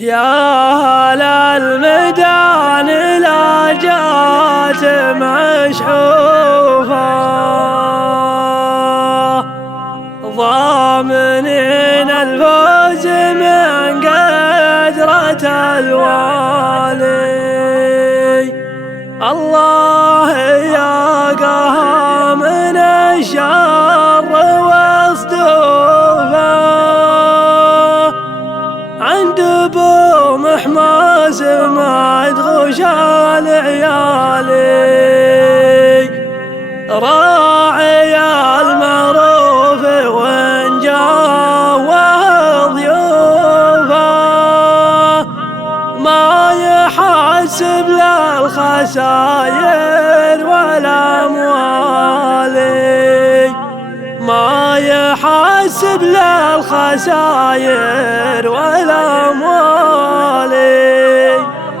يا أهل الميدان لا جات مشحوفة، ضامنين الفوز من قدرة الوالي. الله يقاها من الشر واصدوفه، عند ابو محماس ما تغوش العيالي، راعي المعروف وان جاوه ضيوفه، ما يحسب للخساير والاموال، ما يحسب للخساير والاموال.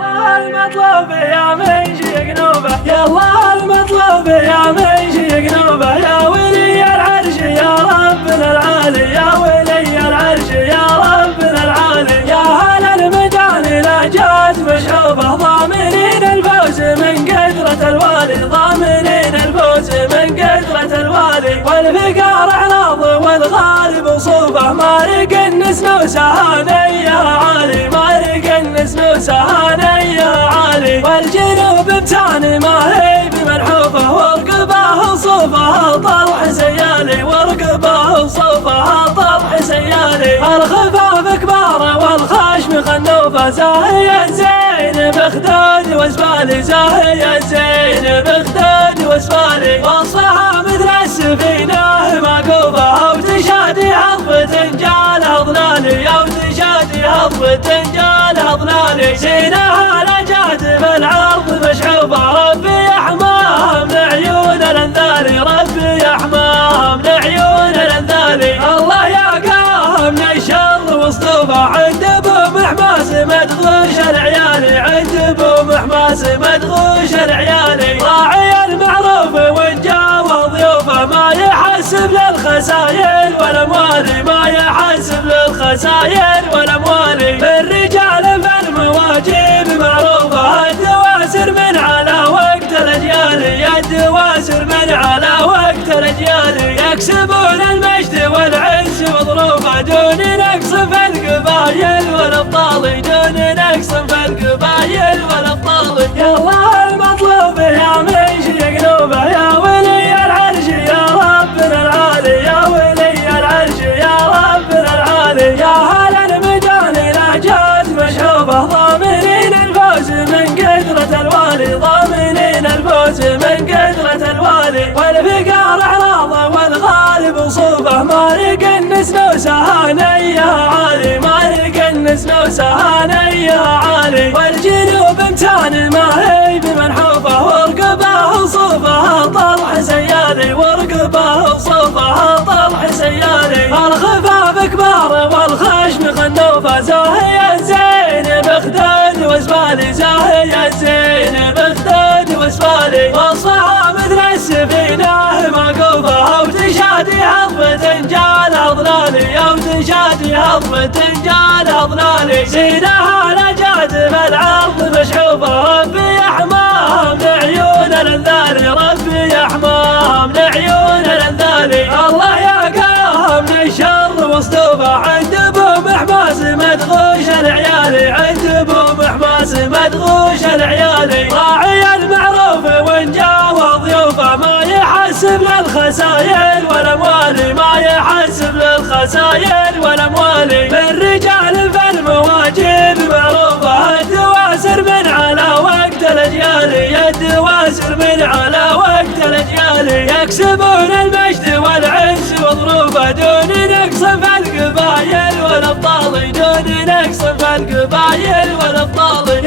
يلا المطلوب يا من شيق نوبه، يلا المطلوب يا من شيق نوبه، يا ولي العرش يا ربنا العالي، يا ولي العرش يا ربنا العالي. يا اهل الميدان لا جات مشحوفه، ضامنين الفوز من قدرة الوالي، ضامنين الفوز من قدرة الوالي. والفقار عراض والغالب صوبه، ما رق النسم وسهاني يا عالي، ما رق النسم وسهاني يا عالي. والجنوب بتاني ما هي بمنحوفه، ورقبه صوفه طرح سيالي، ورقبه صوفه طرح سيالي. الخفاف كبار والخشم خنوفه، زاهية زينب خدود واسبالي، زاهية زينب خدود واسبالي. وصفها مثل السفينة معقوفة، او تشادي هضبة تنجال اضلالي، او تشادي هضبة تنجال اضلالي. زينها لجات بالعرض مشحوفة، ربي يحماها من عيون الانذالي، ربي يحماها من عيون الانذالي. الله يقاها من الشر واصطوفه، عند ابو محماس مدغوش العيالي، عند ابو محماس مدغوش العيالي. راعي المعروف وان جاوه ضيوفه، ما يحسب للخساير والاموال، ما يحسب للخساير والاموال. الرجال في المواجب معروفه، الدواسر من على وقت الاجيال، الدواسر من على وقت الاجيال. يكسبون المجد والعز وظروفه، دون نقص في القبايل والابطال، دون نقص في القبايل والابطال. يلا المطلوب يا من شيق نوبه، يا ولي العرش يا ربنا العالي، يا ولي العرش يا ربنا العالي. يا اهل الميدان لا جات مشحوفه، ضامنين الفوز من قدرة الوالي، ضامنين الفوز من قدرة الوالي. والفقار عراضه والغالب صوبه، ما رق النسم وسهاني يا عالي، ما رق النسم وسهاني يا عالي. والجنوب امتان ما هي بمنحوفه، ورقبه صوفه طرح سيالي، ورقبه صوفه طرح سيالي. الخفاف كبار والخشم خنوفه، زاهية زينب خدود واسبالي، زاهية زينب خدود واسبالي. وصفها مثل السفينة معقوفة، او تشادي هضبة تنجال اضلالي، او تشادي هضبة تنجال اضلالي. زينها لجات بالعرض مشحوفة، ربي يحماها من عيون الانذالي، ربي يحماها من عيون الانذالي. الله يقاها من الشر واصطوفه، عند ابو محماس مدغوش العيالي، عند ابو محماس مدغوش العيالي. راعي المعروف وان جاوه ضيوفه، ما يحسب للخساير والاموال، ما يحسب للخساير والاموال. الرجال في المواجب معروفه، الدواسر من على وقت الاجيال، الدواسر من على وقت الاجيال. يكسبون المجد والعز وظروفه، دون نقص في القبايل والابطال، دون نقص في القبايل والابطال.